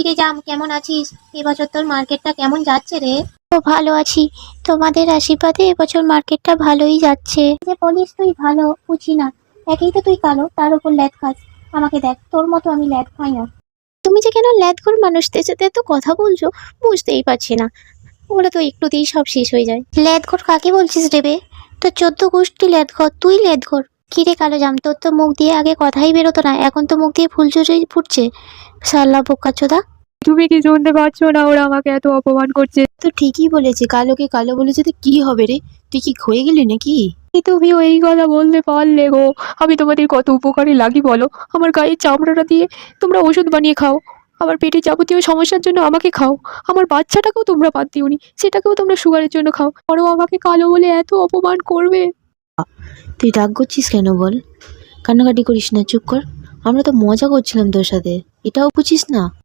কিরে জাম, কেমন আছিস? এবছর তোর মার্কেটটা কেমন যাচ্ছে রে? ও ভালো আছি, তোমাদের আশীর্বাদে এবছর মার্কেটটা ভালোই যাচ্ছে। যে বলিস তুই ভালো বুঝি না, একেই তো তুই কালো, তার উপর ল্যাদ খাস। আমাকে দেখ, তোর মতো আমি ল্যাদ খাই না। তুমি যে কেন ল্যাদঘর মানুষদের সাথে এত কথা বলছো বুঝতেই পারছি না। ওগুলো তো একটুতেই সব শেষ হয়ে যায়। ল্যাদঘর কাকে বলছিস রে? তো 14 গোষ্ঠী ল্যাদঘর, তুই ল্যাদঘর। কিরে কালো জাম, তোর তো মুখ দিয়ে আগে কথাই বেরোতো না, এখন তো মুখ দিয়ে ফুলঝুরি ফুটছে। শালা বোকাচোদা। তুমি কি শুনতে পাচ্ছ না ওরা আমাকে এত অপমান করছে? তো ঠিকই বলেছে, কালোকে কালো বলেছে তো কি হবে রে? তুই কি ক্ষয়ে গেলি নাকি? তুমিও এই কথা বলতে পারলে গো? আমি তোমাদের কত উপকারে লাগি বলো? আমার গায়ের চামড়াটা দিয়ে তোমরা ওষুধ বানিয়ে খাও, আমার পেটে যাবতীয় সমস্যার জন্য আমাকে খাও, আমার বাচ্চাটাকেও তোমরা বাদ দিওনি, সেটাকেও তোমরা সুগারের জন্য খাও, আরও আমাকে কালো বলে এত অপমান করবে? তুই রাগ করছিস কেন বল? কান্নাকাটি করিস না, চুপ কর। আমরা তো মজা করছিলাম তোর সাথে, এটাও বুঝিস না?